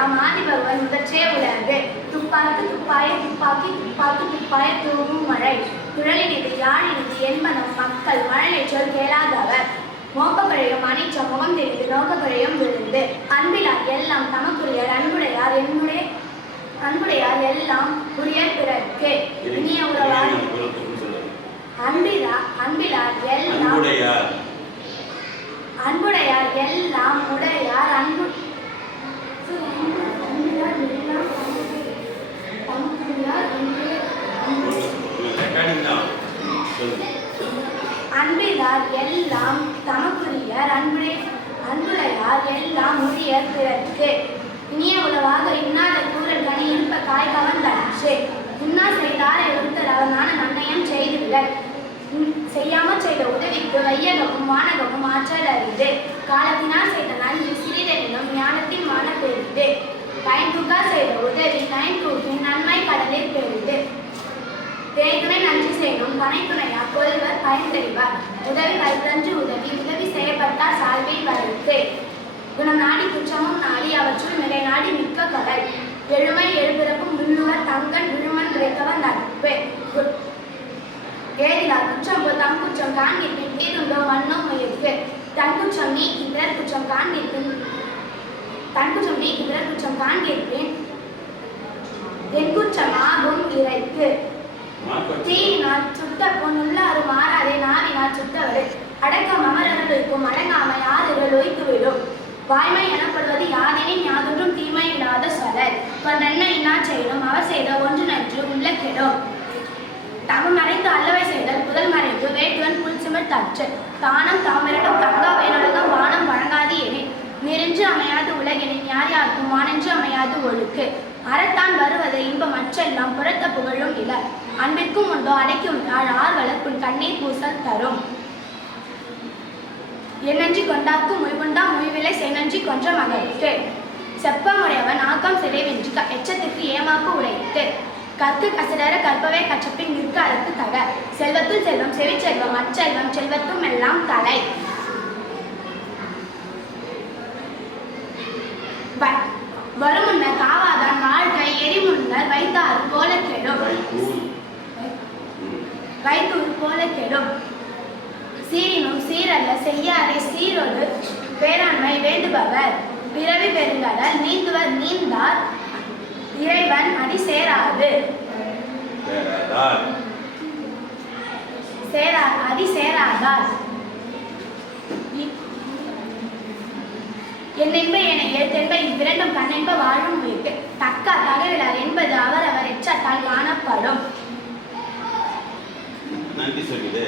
எல்லாம் ஆதிபகவன் முதற்றே உலகு துப்பாக்கு துப்பாய துப்பாக்கி துப்பாக்கி துப்பாய தூவும் மழை. குழலினிது யாழினிது என்பனம் மக்கள். மழலை கேளாதவர். மோகப்பழையும் அனிச்ச முகம் தெரிந்து நோக்கக்கழையும் விழுந்து. அன்பிலார் எல்லாம் தமக்குரியர் அன்புடையார் என்னுடைய அன்புடையார் எல்லாம் உரிய பிறர்க்கு. இனிய உறவார். அன்பிலா அன்பிலார் எல்லாம் அன்புடையார் அன்புடையார் எல்லாம் உடையார் அன்பு அன்பிலார் எல்லாம் தமக்குரியர் அன்பு- ரெக்கார்டிங் தான் சொல்லுங்க அன்பிலார் எல்லாம் தமக்குரியர் அன்புடைய அன்புடையார் எல்லாம் உரிய பிறர்க்கு. இனிய உளவாக இன்னாத கூறல் கனி இருப்ப காய் கவர்ந்தன்று இன்னா செய்தாரை ஒருத்தர் அவனான நன்னயம் செய்துவிடல். செய்யாமல் செய்த உதவிக்கு வையகமும் வானகமும் ஆற்றல் அறிது காலத்தினால் செய்த நன்றி சிறிதெனினும் ஞானத்தின் நன்றி செய்யணும் பனை பயன் தெரிவார் உதவி வைத்தன்று உதவி உதவி செய்யப்பட்டார் சால்வில் வருத்து. குணம் நாடி குற்றமும் நாடி அவற்றுள் நிலை நாடி மிக்க கடல் எழுமை எழுபிறப்பும் உள்ளுவர் தங்கன் விழுமன் விரைத்தவர் நட்பு. ஏதிலார் குற்றம் தம் குற்றம் காண்கிற்பின் தீருண்டோ மண்ணோ முயற்கு தன் குற்றம் நீக்கி பிறர் குற்றம் காண்கிற்பின் தன் குற்றம் நீக்கி பிறர் குற்றம் காண்கிற்பின் என் குற்றம் ஆகும் இறைக்கு. தீயினால் சுட்ட பொன்னுள்ளாறு மாறாதே நாவினால் சுட்டவரு. அடக்கம் அமரர்களுக்கும் அடங்காமை யாருகள் ஒய்த்துவிடும். வாய்மை எனப்படுவது யாதெனின் யாதொன்றும் தீமை இல்லாத சொலல் கொண்டென்ன இன்னா செய்யணும் அவர் செய்த ஒன்று நன்று உள்ள கெடும் தவம் மறைந்து அல்லவை செய்தல் புதல் மறைந்து வேட்டுவன் புல் சிமிழ் தற்று. தானம் தாமிரட்டும் தங்கா வேணழகம் வானம் வழங்காது எனின். நெறிஞ்சு அமையாது உலகெனின் யார் யாருக்கும் வானென்று அமையாது ஒழுக்கு. அறத்தான் வருவது இன்பம் அற்றெல்லாம் புறத்த புகழும் இல அன்பிற்கும் உண்டோ அடைக்கும் யாழ் ஆர்வலர் உன் கண்ணீர் பூசல் தரும். என்னன்றி கொண்டாக்கு முய்கொண்டா முய்விலை செய்நன்றி கொன்ற மகளுக்கு செப்பமுடையவன் ஆக்கம் சிறைவென்று எச்சத்திற்கு ஏமாக்கு உடைத்து. கற்கு கசிடர கற்பவே கச்சப்பின் நிற்க அறுத்து தக. செல்வத்துள் செல்வம் செவிச்செல்வம் அச்செல்வம் செல்வத்தும் எல்லாம் தலை. வ- வருமுன்னர் காவாதான் வாழ்க்கை எரிமுன்னர் வைத்தாறு போல கெடும். வைத்தூர் போல கெடும். சீரினும் சீரல்ல செய்யாதே சீரொடு பேராண்மை வேண்டுபவர். பிறவி பெருங்கடல் நீந்துவர் நீந்தார். இறைவன் அடி சேராது. சேரா அடி சேராதார். என்னென்ப என எழுத்தென்ப இவ்விரண்டும் கண்ணென்ப வாழும் உயிர்க்கு தக்க தகவலார் என்பது அவர் அவர் எச்சத்தால் காணப்படும். நன்றி சொல்லிடு